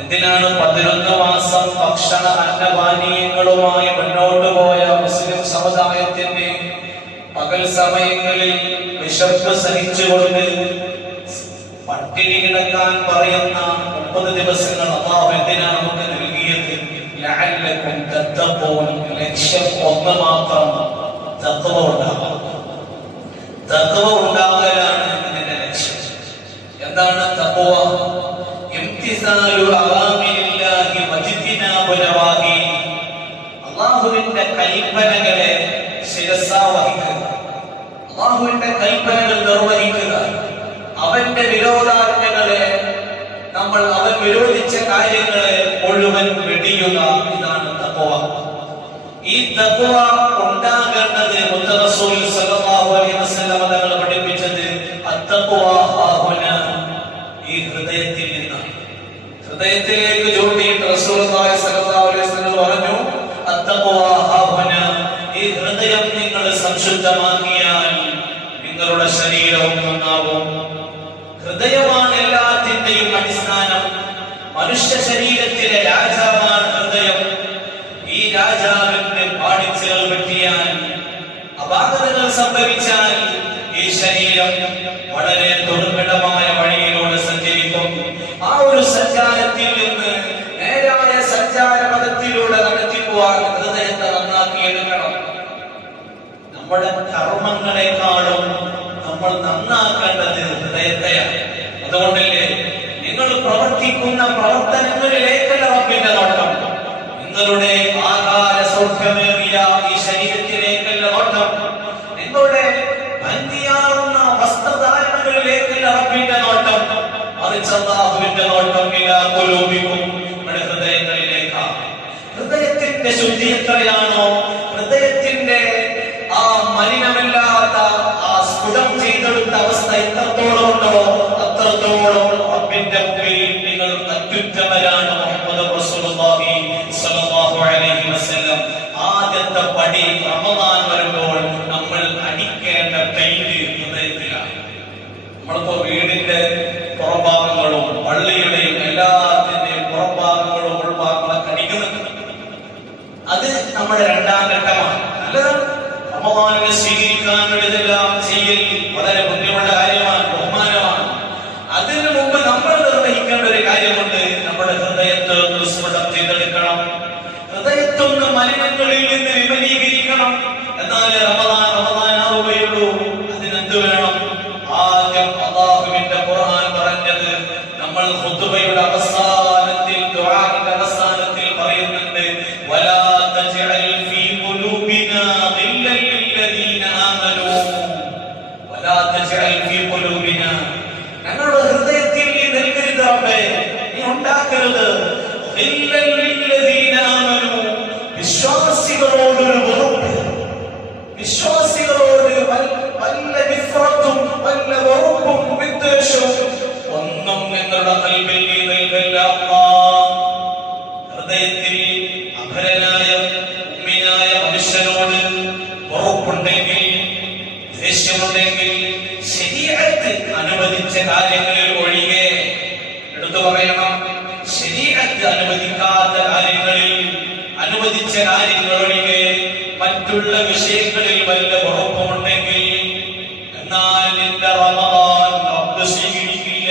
എന്തിനാണ് 11 മാസം ഭക്ഷണ അന്നപാനീയങ്ങളുമായി മുന്നോട്ട് പോയ മുസ്ലിം സമുദായത്തിന്റെ പകൽ സമയങ്ങളിൽ വിശപ്പ് സഹിച്ചുകൊണ്ട് പട്ടിണി കിടക്കാൻ പറയുന്ന 30 ദിവസങ്ങൾ അല്ലാഹു എന്തിനാണ് നമുക്ക് നൽകിയത്? ലഅല്ലക്കും തത്തഖൂൻ. ലക്ഷ്യം ഒന്ന് മാത്രം, തഖ്വ ഉണ്ടാവുക. തഖ്വ ഉണ്ടാകലാണ് ഇതിന്റെ ലക്ഷ്യം. എന്താണ് തഖ്വ? ഇംതിസാലു അവാമിരില്ലാഹി വജ്തിനാബു നവാഹി. അല്ലാഹുവിന്റെ കൽപ്പനകളെ ശിരസാ വഹിക്കുക, അല്ലാഹുവിന്റെ കൽപ്പനകൾ നിർവഹിക്കുക, അവന്റെ വിരോധാജ്ഞകളെ അവൻ വിരോധിച്ച കാര്യങ്ങളെ മുഴുവൻ വെടിയുക. ഇതാണ് തഖ്വ. ഈ തഖ്വ ഉണ്ടാകേണ്ടത് മുഹമ്മദ് റസൂൽ സല്ലല്ലാഹു അലൈഹി വസല്ലം തങ്ങൾ പഠിപ്പിച്ചത് അത്തഖ്വ ഹാഹുന, ഈ ഹൃദയത്തിൽ നിന്നാണ്. ഹൃദയത്തിലേക്ക് ചൂണ്ടിയിട്ട് റസൂലുള്ളാഹി സ്വല്ലല്ലാഹു അലൈഹി വസല്ലം പറഞ്ഞു അത്തഖ്വ ഹാഹുന. ഈ ഹൃദയം നിങ്ങൾ സംശുദ്ധമാക്കിയാൽ നിങ്ങളുടെ ശരീരവും നന്നാവും. ഹൃദയമാണ് എല്ലാത്തിന്റെയും അടിസ്ഥാനം. മനുഷ്യ ശരീരത്തിലെ രാജാവാണ് ഹൃദയം. ഈ രാജാവിന്റെ പാടിച്ചകൾ പറ്റിയാൽ, അപാകതകൾ സംഭവിച്ചാൽ ഈ ശരീരം വളരെ ദുർഘടമായ വഴിയിലൂടെ സഞ്ചരിക്കും. ആ ഒരു സഞ്ചാരത്തിൽ നിന്ന് നേരായ സഞ്ചാരപഥത്തിലൂടെ നടത്തിപ്പോവാൻ ഹൃദയത്തെ നന്നാക്കിയെടുക്കണം. നമ്മുടെ കർമ്മങ്ങളെക്കാളും നമ്മൾ നന്നാക്കേണ്ടത് ഹൃദയത്തെയാണ്. അതുകൊണ്ടല്ലേ നിങ്ങൾ പ്രവർത്തിക്കുന്ന പ്രവർത്തനങ്ങളിലേക്കല്ല റബ്ബിന്റെ നോട്ടം, നിങ്ങളുടെ ആഹാര സൗഖ്യമേറിയ ഈ ശരീരത്തിലേക്കല്ല നോട്ടം, നിങ്ങളുടെ ഭംഗിയാവുന്ന വസ്ത്രധാരണങ്ങളിലേക്കല്ല റബ്ബിന്റെ നോട്ടം, മറിച്ച് അല്ലാഹുവിന്റെ നോട്ടം ഇലാ ഖുലൂബിക്കും, നമ്മുടെ ഹൃദയങ്ങളിലേക്കാണ്. ഹൃദയത്തിന്റെ ശുദ്ധി എത്രയാണോ, ഹൃദയത്തിന്റെ ആ മലിനമില്ലാത്ത ആ സ്ഫുടം ചെയ്തെടുത്ത അവസ്ഥ എത്രത്തോളം ഉണ്ടോ അത്രത്തോളം റബ്ബിന്റെ മുമ്പിൽ നിങ്ങൾ അത്യുത്തമരാണ്. മുഹമ്മദ് റസൂലുള്ളാഹി സ്വല്ലല്ലാഹു അലൈഹി വസല്ലം ആദ്യത്തെ പടി റമദാൻ വരുമ്പോൾ നമ്മൾ അടിക്കേണ്ട പെയിന്റ് ഹൃദയത്തിലാണ്. നമ്മളിപ്പോ വീടിന്റെ പുറഭാഗങ്ങളും പള്ളിയുടെയും എല്ലാത്തിന്റെയും പുറഭാഗങ്ങളും ഉൾഭാഗങ്ങളൊക്കെ അടിക്കുന്നുണ്ട്. അത് നമ്മുടെ രണ്ടാം ഘട്ടമാണ്. നല്ലതാണ്. റമദാനിനെ സ്വീകരിക്കാൻ വേണ്ടിയതെല്ലാം ചെയ്യൽ വളരെ ബുദ്ധിമുട്ടുള്ള കാര്യമാണ്, ബഹുമാനമാണ്. അതിനു മുമ്പ് നമ്മൾ നിർവഹിക്കേണ്ട ഒരു കാര്യമുണ്ട്. നമ്മുടെ ഹൃദയത്തെ സ്ഫുടം ചെയ്തെടുക്കണം. ഹൃദയത്തൊന്ന് മലിനങ്ങളിൽ നിന്ന് വിപരീകരിക്കണം. എന്നാലേ റമദാനാവുകയുള്ളൂ. അതിനെന്ത് വേണം? ആദ്യം അല്ലാഹുവിന്റെ ഖുർആൻ പറഞ്ഞത് നമ്മൾ ഖുതുബയുടെ അവസാനത്തിൽ, ദുആന്റെ അവസാനത്തിൽ പറയുന്നുണ്ട്, വലാ തജ്അൽ ഫീ ഖുലൂബിനാ ഗില്ലൽ ലില്ലദീന ആമനൂ വലാ തജ്അൽ ഫീ ഖുലൂബിനാ. ഞങ്ങളുടെ ഹൃദയത്തിൽ നീ നൽകരുത് റബ്ബേ, നീ ഉണ്ടാക്കരുത്. ഗില്ലൽ ലില്ലദീന ആമനൂ, വിശ്വാസികളോടൊരു വെറുപ്പ്, വിശ്വാസികളോട് വല്ല വിഫ്രത്തും വല്ല വെറുപ്പും വിദ്വേഷവും ഒന്നും നിങ്ങളുടെ ഖൽബിൽ നീ നൽകല്ല. ഹൃദയത്തിൽ അപരനായ മുഅ്മിനായ മനുഷ്യനോട് വെറുപ്പുണ്ടെങ്കിൽ, ദേഷ്യമുണ്ടെങ്കിൽ ശരീഅത്ത് അനുവദിച്ച കാര്യങ്ങളിൽ ഒഴികെ, എടുത്തു പറയണം, ശരീഅത്ത് അനുവദിക്കാത്ത കാര്യങ്ങളിൽ, അനുവദിച്ച കാര്യങ്ങൾ ഒഴികെ മറ്റുള്ള വിഷയങ്ങളിൽ വല്ല വെറുപ്പുമുണ്ടെങ്കിൽ എന്നാൽ നിന്റെ റമദാൻ റബ്ബ് സ്വീകരിക്കില്ല,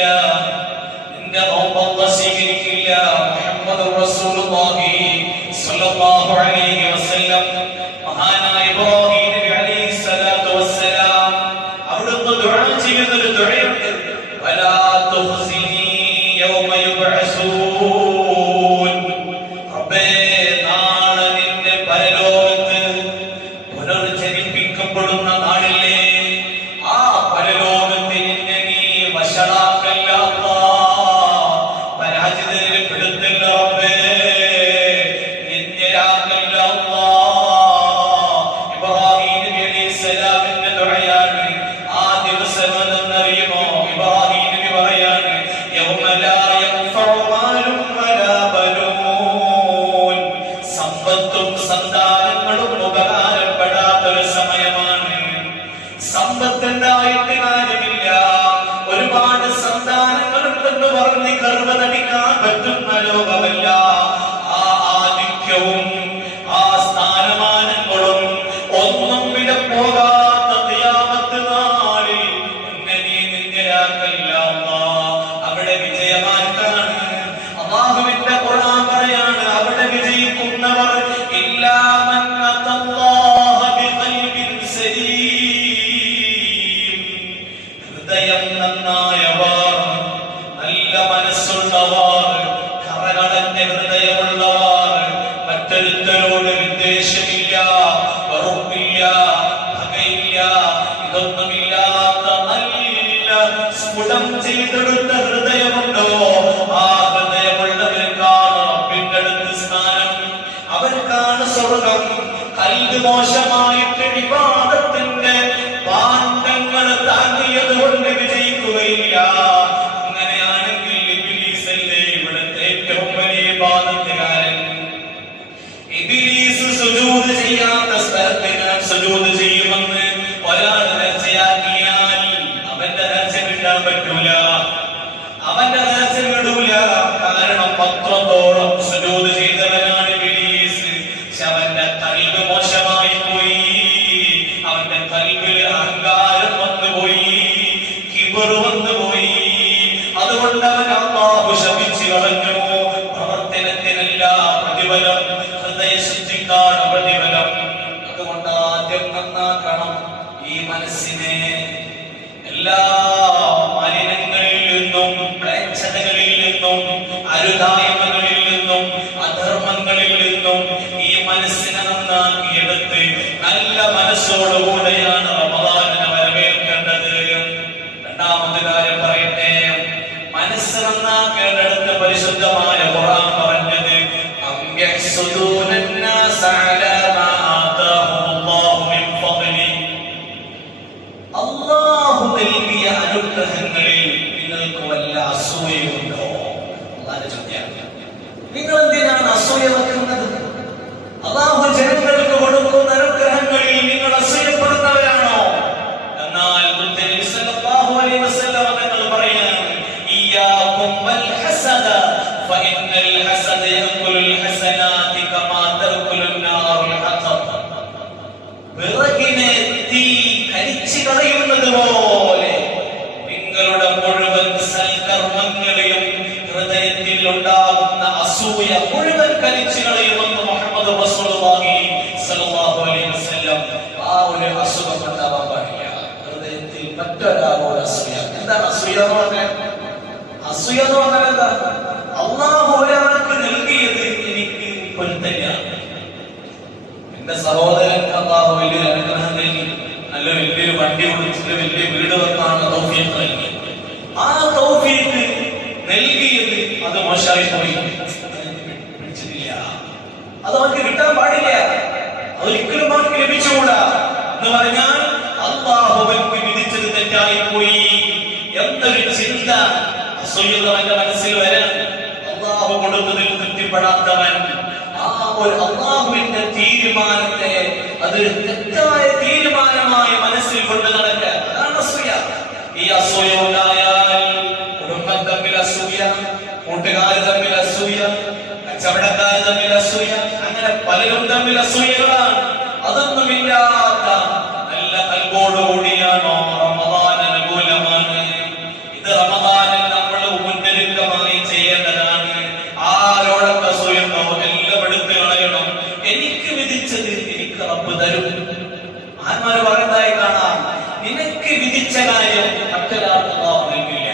നിന്റെ നോമ്പ് അല്ലാഹ് സ്വീകരിക്കില്ല. മുഹമ്മദ് റസൂലുള്ളാഹി സ്വല്ലല്ലാഹു അലൈഹി വസല്ലം, മഹാനായ ഇബ്രാഹിം നബി അലൈഹി സ്വലാത്തു വസ്സലാം, അവിടുന്ന് ദുആ ചെയ്യുന്നൊരു ദുആയുണ്ട്, വലാ തുഖ്സിനി യൗമ യുബ്അസൂൻ. റബ്ബേ, നാളെ നിന്റെ പരലോകത്ത് പുനർജനിപ്പിക്കപ്പെടുന്ന നാളില്ലേ, ആ പരലോകത്ത് നിന്നെ നീ വശളാക്കല്ല അല്ലാഹ്, പരാജിതരിൽ പെടുത്തല്ല റബ്ബേ, നിന്ദരാക്കല്ല അല്ലാഹ്. ഇബ്രാഹിം നബി അലൈഹി സ്വലാമിന്റെ ദുആയാണ്. ആ ദിവസം എന്നറിയുമോ? ഇബ്രാഹിം നബി പറയാണ്, യൗമ ലാ യൻഫഉ മാലും വലാ ബനൂൻ. സമ്പത്തും സന്താനങ്ങളും ഉപകാരപ്പെടാത്തൊരു സമയമാണ്. സമ്പത്തുണ്ടായിട്ട് കാര്യമില്ല, ഒരുപാട് സന്താനങ്ങളുണ്ടെന്ന് പറഞ്ഞ് ഗർവ്വ നടിക്കാൻ പറ്റുന്ന ലോകം ചെയ്യാത്ത സ്ഥലത്ത് ഞാൻ സുജൂദ് ചെയ്യുമെന്ന് ഒരാൾ നേർച്ചയാക്കിയാൽ അവന്റെ നേർച്ച കിട്ടാൻ പറ്റൂല, അവന്റെ നേർച്ച വിടൂല. കാരണം പത്രത്തോളം സുജൂദ് ചെയ്തവനാണ് ഇബ്ലീസ്. അവന്റെ കൽബ് മോശമായി പോയി, അവന്റെ കൽബിൽ അഹങ്കാരം വന്നുപോയി, കിബർ വന്നുപോയി. അതുകൊണ്ട് അവൻ അല്ലാഹു ശപിച്ചു കളഞ്ഞു. പ്രവർത്തനത്തിനല്ല പ്രതിഫലം, ഹൃദയശുദ്ധിക്കാണ് പ്രതിഫലം. അതുകൊണ്ട് ആദ്യം നന്നാക്കണം ഈ മനസ്സിനെ. എല്ലാ മലിനങ്ങളിൽ നിന്നും, മ്ലേച്ഛതകളിൽ നിന്നും, അരുതായ്മകളിൽ നിന്നും, അധർമ്മങ്ങളിൽ നിന്നും ഈ മനസ്സിനെ നന്നാക്കിയെടുത്ത് നല്ല മനസ്സോടുകൂടെയാണ് റമദാനിനെ വരവേൽക്കേണ്ടത്. രണ്ടാമത്തെ കാര്യം പറയട്ടെ, മനസ്സ് നന്നാക്കേണ്ടടുത്ത് പരിശുദ്ധമായ ഖുർആൻ പറഞ്ഞത് അല്ലാഹു നൽകിയ അനുഗ്രഹങ്ങളിൽ നിങ്ങൾക്ക് വല്ല അസൂയയുണ്ടോ? അല്ലാഹുവിന്റെ ചോദ്യമാണ്. നിങ്ങൾ എന്തിനാണ് അസൂയ വെക്കുന്നത്? അല്ലാഹു ജനങ്ങൾക്ക് കൊടുക്കുന്ന അനുഗ്രഹങ്ങളിൽ നിങ്ങൾ അസൂയപ്പെടുന്നവരാണോ? എന്നാൽ നബി സല്ലല്ലാഹു അലൈഹി വസല്ലം തങ്ങൾ പറയാണ്, ഇയ്യാകും വൽ ഹസദ ഫഇന്നൽ ഹസദ യഅകുലുൽ ഹസനാതി കമാ തഅകുലുൻ നാറുൽ ഹതബ്. വിറകിനെ തീ കരിച്ചു കളയുന്നത് പോലെ നിങ്ങളുടെ മുഴുവൻ സൽക്കർമ്മങ്ങളെയും ഹൃദയത്തിൽ ഉണ്ടാകുന്ന അസൂയ മുഴുവൻ കരിച്ചു കളയുമെന്ന് മുഹമ്മദ് റസൂലുള്ളാഹി സ്വല്ലല്ലാഹു അലൈഹി വസല്ലം. ആ ഒരു അസുഖം ഉണ്ടാവാൻ പാടില്ല ഹൃദയത്തിൽ മറ്റൊരാളോട് അസൂയ. എന്താണ് അസൂയ എന്ന് പറഞ്ഞാൽ? അസൂയ എന്ന് പറഞ്ഞാൽ എന്താ? അല്ലാഹു ഒരാൾക്ക് നൽകിയത് എനിക്ക് പൊരുത്തല്ല. എന്റെ സഹോദരൻ അല്ലാഹു വലിയ അനുഗ്രഹം നൽകി, നല്ല വലിയൊരു വണ്ടി ഓടിച്ചിട്ട് വലിയ വീട് വെക്കാനുള്ള തൗഫീഖ് നൽകി. ആ തൗഫീഖ് നൽകിയത് അത് മോശമായി പോയി, പിടിച്ചിട്ടില്ല. അത് അവർക്ക് കിട്ടാൻ പാടില്ല, അതൊരിക്കലും അവർക്ക് ലഭിച്ചുകൂടാ. എന്ന് പറഞ്ഞാൽ അല്ലാഹുവിற்கு വിധിച്ചത് തെറ്റായി പോയി എന്നൊരു ചിന്ത അസൂയുള്ളവന്റെ മനസ്സിൽ വരാൻ. അല്ലാഹു കൊടുത്തതിൽ തൃപ്തിപ്പെടാത്തവൻ ആ ഒരു അല്ലാഹുവിന്റെ തീരുമാനത്തെ അതൊരു തെറ്റായ തീരുമാനമായി മനസ്സിൽ കൊണ്ട് നടക്കുക, അതാണ് അസൂയ. ഈ അസൂയ ഉണ്ടായാൽ കുടുംബം തമ്മിൽ അസൂയ, കൂട്ടുകാർ തമ്മിൽ അസൂയ, കച്ചവടക്കാർ തമ്മിൽ അസൂയ, അങ്ങനെ പലരും തമ്മിൽ അസൂയകളാണ്. അതൊന്നുമില്ലാത്ത നല്ല കൽബോടുകൂടിയാണോ റമദാൻ അനുകൂലമാണ്. ഇത് റമദാനിൽ നമ്മൾ മുന്നൊരുക്കമായി ചെയ്യേണ്ടതാണ്. ആരോടൊക്കെ അസൂയുണ്ടോ എല്ലാം എടുത്ത് കളയണം. എനിക്ക് വിധിച്ചത് എനിക്ക് റബ്ബ് തരും. ആന്മാര് പറയുന്നതായി കാണാം, നിനക്ക് വിധിച്ച കാര്യം മറ്റൊരാൾക്ക് അല്ലാഹു നൽകില്ല.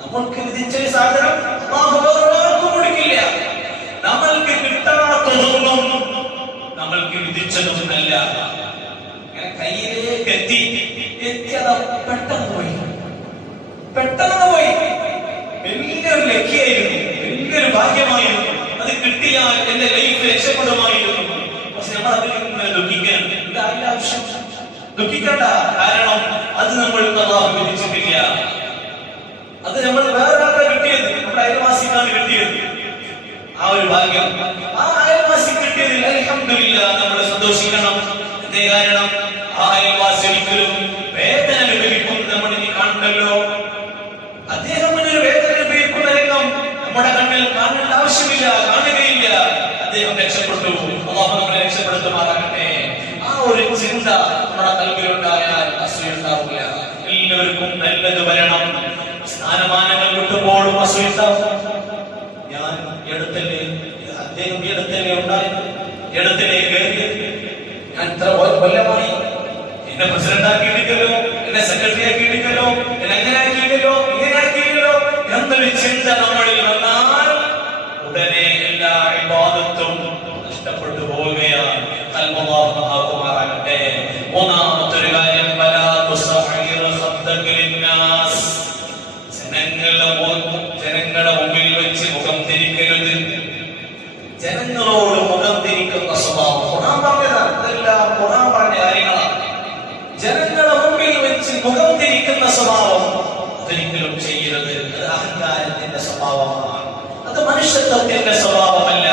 നമ്മൾക്ക് വിധിച്ച സാധനം അല്ലാഹു വേറൊരാൾക്കും കൊടുക്കില്ല. നമ്മൾക്ക് കിട്ടാത്തതൊന്നും നമ്മൾക്ക് വിധിച്ചതും അല്ല. അങ്ങനെ കയ്യിലേക്ക് എത്തിയത് പെട്ടെന്ന് പോയി, പെട്ടെന്ന് പോയി. വലിയൊരു ലക്കിയായിരുന്നു, വലിയൊരു ഭാഗ്യമായിരുന്നു. അത് കിട്ടിയാൽ എന്റെ ലൈഫ് രക്ഷപ്പെടുമായിരുന്നു. പക്ഷെ നമ്മൾ അതിൽ നിന്ന് ദുഃഖിക്കാൻ അതിന്റെ ആവശ്യം ദുഃഖിക്കണ്ട. കാരണം അത് നമ്മൾ അല്ലാഹു വിധിച്ചിട്ടില്ല. അത് നമ്മൾ വേറൊരാളെ കിട്ടിയത്, നമ്മുടെ അയൽവാസിക്കാണ് കിട്ടിയത്. ആ ഒരു ഭാഗ്യം ആ അയൽവാസി കിട്ടിയതിൽ അൽഹംദുലില്ലാഹ് നമ്മൾ സന്തോഷിക്കണം. എന്തേ കാരണം? ആ അയൽവാസി ഒരിക്കലും വേദന അനുഭവിക്കുന്നത് നമ്മൾ ഇനി കാണണ്ടല്ലോ. അദ്ദേഹം ഒരു വേദന അനുഭവിക്കുന്ന രംഗം നമ്മുടെ കണ്ണിൽ കാണേണ്ട ആവശ്യമില്ല, കാണുകയില്ല. അദ്ദേഹം രക്ഷപ്പെട്ടു. അല്ലാഹു നമ്മളെ രക്ഷപ്പെടുത്തുമാറാകട്ടെ. ആ ഒരു ചിന്ത നമ്മുടെ കൽബിലുണ്ടായാൽ അസൂയ ഉണ്ടാവില്ല. എല്ലാവർക്കും നല്ലത് വരണം. സ്ഥാനമാനങ്ങൾ കിട്ടുമ്പോഴും അസൂയ ഉണ്ടാവും. ഞാൻ എടുത്തല്ലേ, അദ്ദേഹം എടുത്തല്ലേ ഉണ്ടായത്, എടുത്തല്ലേ കയറിയത്, ഞാൻ ഇത്ര കൊല്ലമായി എന്നെ പ്രസിഡന്റ് ആക്കിയിട്ടില്ലല്ലോ, എന്നെ സെക്രട്ടറി ആക്കിയിട്ടില്ലല്ലോ, എന്നെ അങ്ങനെ ആക്കിയില്ലല്ലോ, ഇങ്ങനെ ആക്കിയില്ലല്ലോ എന്നൊരു ചിന്ത നമ്മളിൽ വന്നാൽ ഉടനെ എല്ലാ ഇബാദത്തും നഷ്ടപ്പെട്ടു പോവുകയാണ്. ാകട്ടെ. മൂന്നാമത്തൊരു കാര്യം, ജനങ്ങളുടെ മുമ്പിൽ വെച്ച് മുഖം തിരിക്കരുത്. ജനങ്ങളോട് മുഖം തിരിക്കുന്ന സ്വഭാവം ഖുർആൻ പറഞ്ഞതാണ്. ഇതെല്ലാം ഖുർആൻ പറഞ്ഞ കാര്യങ്ങളാണ്. ജനങ്ങളുടെ മുമ്പിൽ വെച്ച് മുഖം തിരിക്കുന്ന സ്വഭാവം അതൊരിക്കലും ചെയ്യരുത്. അത് അഹങ്കാരത്തിന്റെ സ്വഭാവമാണ്, അത് മനുഷ്യത്വത്തിന്റെ സ്വഭാവമല്ല.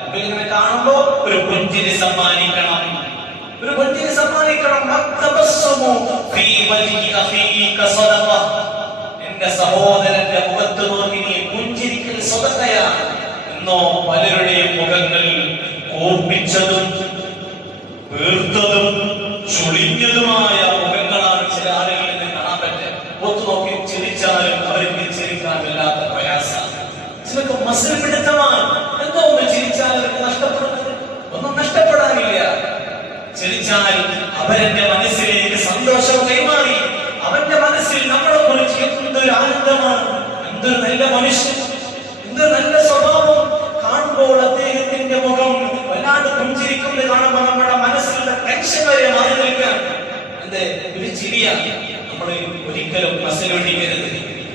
മുമ്പിൽ ഇങ്ങനെ കാണുമ്പോ ഒരു പുഞ്ചിരി സമ്മാനിക്കണം, ഒരു പുഞ്ചിരി സമ്മാനിക്കണം. മക്തബസ്സുമു ഫീ വജ്ഹി അഖീക സദഖ, എന്റെ സഹോദരന്റെ മുഖത്ത് നോക്കി നീ പുഞ്ചിരിക്കൽ സദഖയാണ്. എന്നോ പലരുടെയും മുഖങ്ങൾ കോപിച്ചതും വീർത്തതും ചുളിഞ്ഞതുമായ മുഖങ്ങളാണ് ചില ആളുകളിൽ നിന്ന് കാണാൻ പറ്റുക. ഒത്തു നോക്കി ചിരിച്ചാലും അവർക്ക് ചിരിക്കാൻ വല്ലാത്ത പ്രയാസം. ചിലർക്ക് മസിൽ പിടുത്തമാണ്. എന്തോ ഒന്ന് ചിരിച്ചാൽ അവർക്ക് നഷ്ടപ്പെടുന്നത് ഒന്നും നഷ്ടപ്പെടാനില്ല. ചിരിച്ചാൽ അവരുടെ മനസ്സിലേക്ക് സന്തോഷം കൈമാറി. അവന്റെ മനസ്സിൽ നമ്മളെ കുറിച്ച് എന്തൊരു ആനന്ദമാണ്, എന്തൊരു നല്ല മനുഷ്യൻ, എന്തൊരു നല്ല സ്വഭാവം. കാണുമ്പോൾ അദ്ദേഹത്തിന്റെ മുഖം വല്ലാണ്ട് പുഞ്ചിരിക്കുന്നത് കാണുമ്പോൾ നമ്മുടെ മനസ്സിലുള്ള ടെൻഷൻ വരെ മാറി നിൽക്കാൻ എന്ത് ഒരു ചിരിയാണ്. നമ്മൾ ഒരിക്കലും മസിലൊടിക്കരുത്.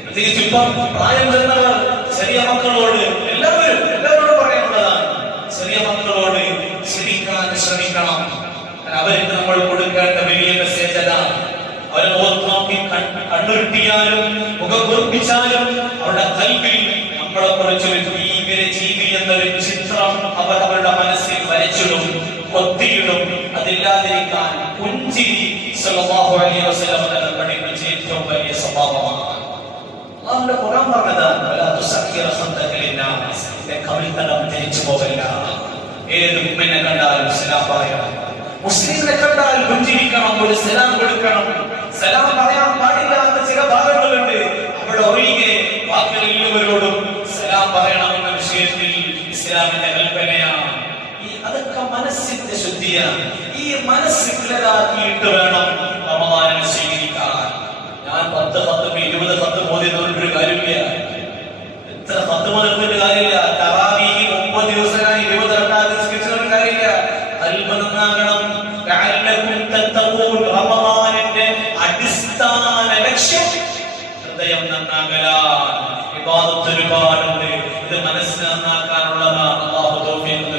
പ്രത്യേകിച്ച് ഇപ്പം പ്രായം വരുന്നവർ ചെറിയ മക്കളോട് എല്ലാവരോടും പറയാനുള്ളതാണ്, ചെറിയ മക്കളോട് ചിരിക്കാൻ ശ്രമിക്കണം. അവർക്ക് നമ്മൾ കൊടുക്കേണ്ട വലിയ മെസ്സേജ് അതാണ്. അവരെ മുഖത്ത് നോക്കി കണ്ണുരുട്ടിയാലും മുഖം കുറിപ്പിച്ചാലും അവരുടെ കൽവിൽ നമ്മളെ കുറിച്ച് ഒരു ഭീകര ജീവി എന്നൊരു ചിത്രം അവർ അവരുടെ മനസ്സിൽ വരച്ചിടും, കൊത്തിയിടും. അതില്ലാതിരിക്കാൻ പുഞ്ചിരി സല്ലല്ലാഹു അലൈഹി വസല്ലം തങ്ങൾ പഠിപ്പിച്ച ഏറ്റവും വലിയ സ്വഭാവമാണ്. അല്ലാഹുവിന്റെ ഖുർആൻ പറഞ്ഞതാണ്, വലാ തുസഖിറ ഖദ്ദക ലിന്നാസ്, കവിൾത്തടം തിരിച്ചു പോകല്ല. ഏത് മുഅ്മിനെ കണ്ടാലും സലാം പറയണം, മുസ്ലിമിനെ കണ്ടാൽ പുഞ്ചിരിക്കണം, ഒരു സലാം കൊടുക്കണം. സലാം പറയാൻ പാടില്ലാത്ത ചില ഭാഗങ്ങളുണ്ട്, അവിടെ ഒഴികെ ബാക്കിയെല്ലാവരോടും സലാം പറയണമെന്ന വിഷയത്തിൽ ഇസ്ലാമിന്റെ കൽപ്പനയാണ്. അതൊക്കെ മനസ്സിന്റെ ശുദ്ധിയാണ്. ഈ മനസ്സ് ക്ലിയറാക്കിയിട്ട് വേണം റമദാനിനെ സ്വീകരിക്കാൻ. ഞാൻ 10 ഖത്മ് 20 ഖത്മ് ഓതിയൊരു കാര്യമില്ല, എത്ര ഖത്മ് ഓതിയിട്ട് കാര്യമില്ല. തറാവീഹ് 9 ദിവസമായി 20 റക്അത്ത് നിസ്കരിച്ചിട്ട് കാര്യമില്ല. ഖൽബ് നന്നാകണം. ലഅല്ലകും തത്തഖൂൻ, റമദാനിന്റെ അടിസ്ഥാന ലക്ഷ്യം ഹൃദയം നന്നാകലാണ്. ഇബാദത്ത് ഒരുപാടുണ്ട്, ഇത് മനസ്സ് നന്നാക്കാനുള്ളതാണ്. അല്ലാഹു തൗഫീഖ്